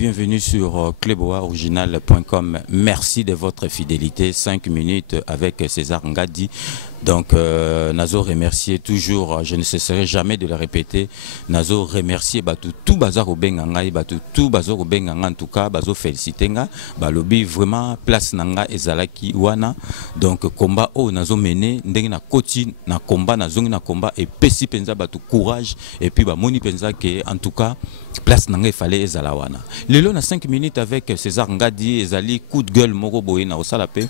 bienvenue sur cluboriginal.com. Merci de votre fidélité. 5 minutes avec César Ngadi. Donc, Nazo remercier toujours, je ne cesserai jamais de le répéter. Nazo remercier tout bazar au Bengangai, tout bazar au Bengangai, en tout cas, bazo féliciter nga, balobi vraiment place nanga ezalaki wana. Donc, combat o Nazo mené, ndenge na koti na combat, nazo na combat et pesi penza batu courage et puis moni penza que en tout cas place nanga il fallait ezala wana. Lelo na 5 minutes avec César Ngadi ezali coup de gueule moko boye na osalape.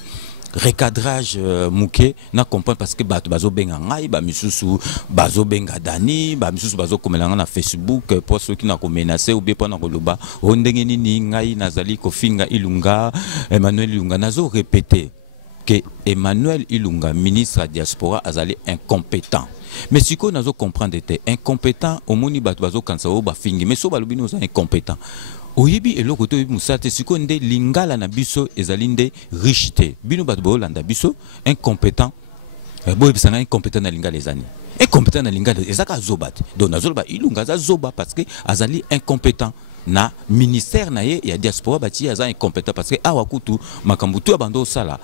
Recadrage mouké na comprend parce que bazo benga ngai ba misusu bazo benga dani ba misusu bazo komelanga na Facebook pour ceux qui na ko menacer ou bien pour na koloba ondenge nini ngai nazali ko finga Ilunga Emmanuel Ilunga nazo répéter que Emmanuel Ilunga ministre de diaspora azali incompétent. Mais si qu'on nazo comprendre était incompétent au moni bazo kansa o ba fingi mais so balobi nous incompétent. Oyebi eloko to musate siko nde lingala na biso ezalinde richité bino bato bolanda biso incompétent boye bisanga incompétent na lingala ezani incompétent na lingala ezaka zobat donc nazoloba Ilunga za zoba parce que azali incompétent na ministère na ye ya diaspora bati aza incompétent parce que awa kutu makambutu abando sala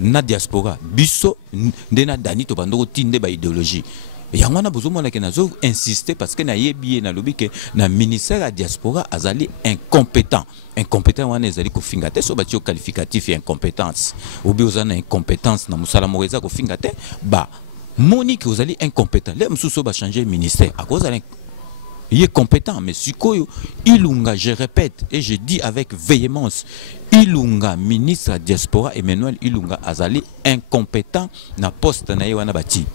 na diaspora biso nde na dani to bando tinde ba idéologie. Yangwana bozomona ke nazo insister parce que na yebi na lobi ke na ministère à diaspora azali incompétent. Incompétent wana ezali ko fingate so batio qualificatif et incompétence. Obi ozana incompétence na musala moreza ko fingate ba monique ozali incompétent. Les mususo ba changer ministère à cause il est compétent mais sikoyo Ilunga je répète et je dis avec véhémence Ilunga ministre à diaspora Emmanuel Ilunga azali incompétent na poste na yewana bati.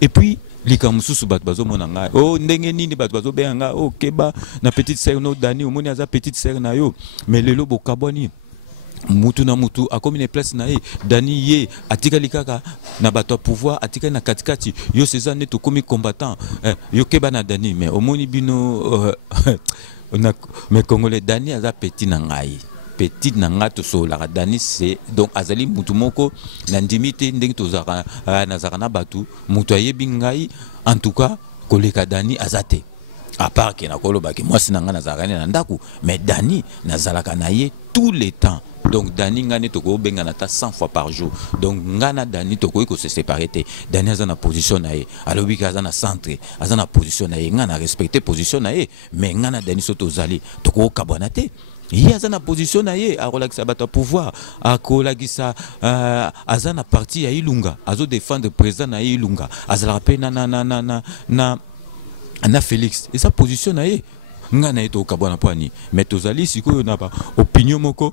Et puis likamususu bat bazo monanga oh ndenge nini bat bazo benga oh keba na petite sœur no dani omoni aza petite sœur na yo mais lelo bokaboni mutu na mutu akomi ne place na ye dani ye atika likaka na bato pouvoir atika na katikati yo César neto komi combattant yo keba na dani mais omoni bino mais congolais dani aza petit na ngai petite nanga to so la dani c'est donc azali mutu moko na ndimite ndenge to zara na zara na batu mutu ayebi ngai en tout cas koleka dani azate à part que na koloba ke moi sinanga na zara na ndaku mais dani na zalaka na ye tous les temps donc dani ngane to ko benga na ta 100 fois par jour donc ngana dani to ko se séparer te dani aza na position na ye alobi ka aza na centre aza na position na ye ngana respecter position na ye mais ngana dani soto zali to ko kabwana te. Il y a une position à relaxer à pouvoir à kolagisa azana parti à Ilunga azo défendre président à Ilunga azala pe na Félix et sa position na ye ngana eto kabwana poani mais tozali siko na ba opinion moko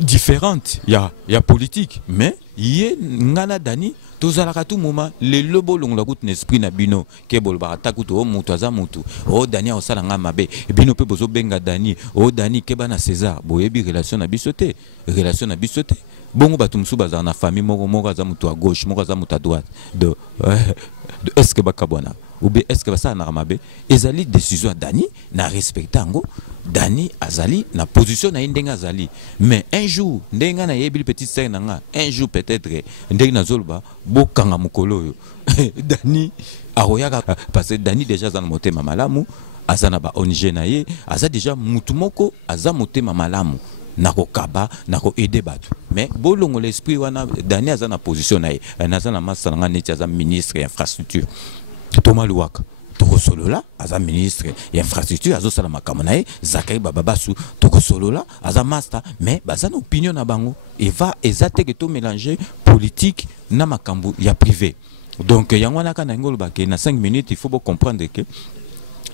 différente ya politique mais yé ngana dani tozala ka tout moment le lobo longola kutu n'esprit na bino ke bolba takuto o mutu aza mutu o dani osala nga mabe bino pe bozo benga dani o dani keba na César boyebi relation na bisote bongo batu musu baza na famille moko aza mutu à gauche moko aza mutu à droite de est-ce que bakabwana ou bien est-ce que ça na mabe ezali décision dani na respectango dani azali na position na ndenga azali mais un jour ndenga na yebi petite sœur nanga un jour peut-être ndenga na zolba bokanga mukolo yo dani aroyaka parce que dani déjà za na motema malamu azana ba ONG na ye aza déjà mutu moko aza motema malamu nako kaba nako aider batu mais bolongo l'esprit wana dani aza na position na ye naza na masa nga neti aza ministre infrastructure Thomas Luwaka toko solo la aza ministre et infrastructure azo sala makambo na ye Zakari Bababasu toko solo la aza master mais baza na opinion na bango et va ezate que to mélanger politique na makambo ya privé donc yango na kana ngolo ba ke na 5 minutes il faut comprendre que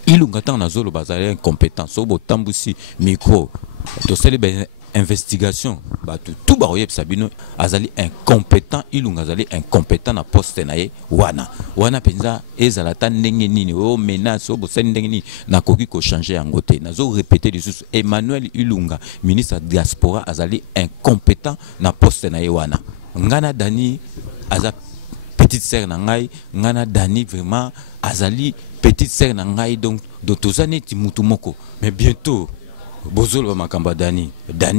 Ilunga tan na zolo bazali incompétent so bo tambusi micro to célébrer investigation tout baroyeb sabino azali incompétent Ilunga azali incompétent na poste na ye wana penza ezala ta ndenge nini o menace o bosani ndenge nini na koki ko changer yango te nazo répéter lisusu Emmanuel Ilunga ministre de diaspora azali incompétent na poste na ye wana ngana dani aza petite sœur na ngai ngana dani vraiment azali petite sœur na ngai donc tozani ti mutu moko mais bientôt bozolo makamba dani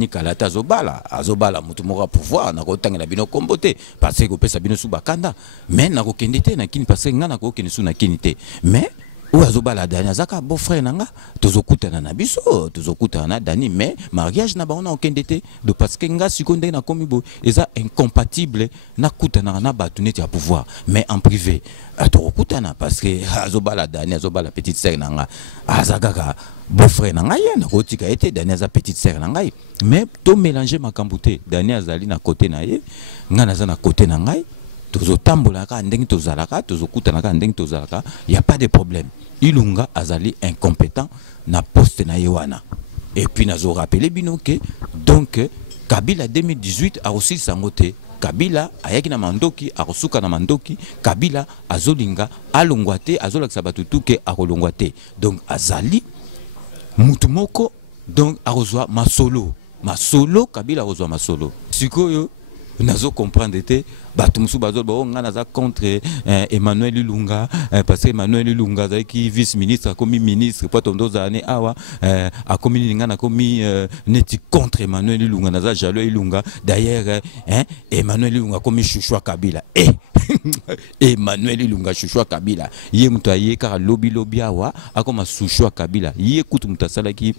kalata azobala mutu moko pouvoir na kotangela bino kombote parce que pesa bino subakanda mais na kokende te na kini parce que ngana ko kende su na kini te mais ou azobala Dani azaka beau frère nanga tozokutana na biso tozokutana na Dani mais mariage na ba on a aucun dété de parce que nga sikonde na komi bo eza incompatible na kutana na batu neti ya pouvoir mais en privé tokutana parce que azobala Dani azobala petite sœur nanga azaka beau frère nanga ye na kotika été Dani aza petite sœur nanga mais to mélanger makambuté Dani azali na côté na ye nga naza na côté na ngai tozotambolaka ndenge tozalaka tozokutanaka ndenge tozalaka y a pas de problème. Ilunga azali incompétent na poste na yewana et puis nazo rappeler bino que donc Kabila 2018 a aussi sangote Kabila ayaki na mandoki akosuka na mandoki Kabila azolinga alongwate azolakisa batutu ke akolongwate donc azali mutumoko donc arozwa masolo Kabila arozwa masolo sikoyo nazo comprendre te batumsu bazo ba nga naza contre Emmanuel Ilunga parce que Emmanuel Ilunga qui vice ministre comme ministre pas tondo zane awa a commis ninga na commis neti contre Emmanuel Ilunga naza jaloux Ilunga d'ailleurs Emmanuel Ilunga commis chouchou Kabila Emmanuel Ilunga chouchou Kabila ye muto aye ka lobby awa akoma chouchou Kabila ye kutu mutasala ki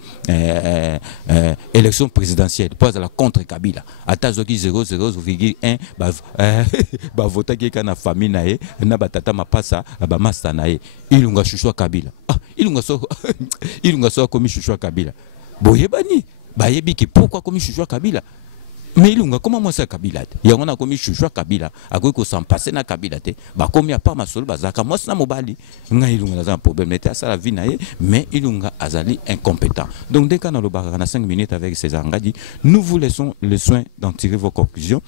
élection présidentielle pour la contre Kabila atazoki 0,01 ba vota ki kana famille na ye na batata mapasa ba master na ye Ilunga chouchou Kabila Ilunga so komi chouchou Kabila boyebani bayebi ki pourquoi komi chouchou Kabila mais Ilunga comment moi c'est Kabila ya on a komi chouchou Kabila akoki ko s'en passer na Kabila te ba komi pas masolo bazaka moi na mobali nga Ilunga na un problème n'était ça la vie na ye mais Ilunga azali incompétent donc dès qu'on a le baraka na 5 minutes avec César Ngadi nous vous laissons le soin d'en tirer vos conclusions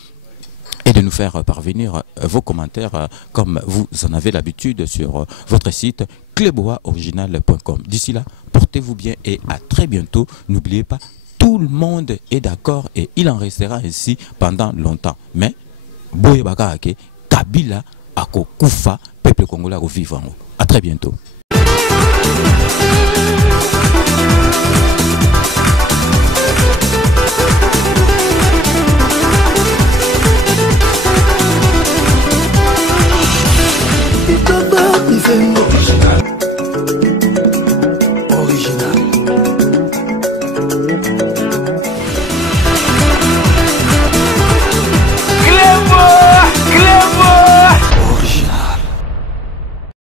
et de nous faire parvenir vos commentaires comme vous en avez l'habitude sur votre site cleboaoriginal.com. D'ici là, portez-vous bien et à très bientôt. N'oubliez pas, tout le monde est d'accord et il en restera ainsi pendant longtemps. Mais, Boye Bakake, Kabila, Ako Koufa, peuple congolais, à vivre. À très bientôt.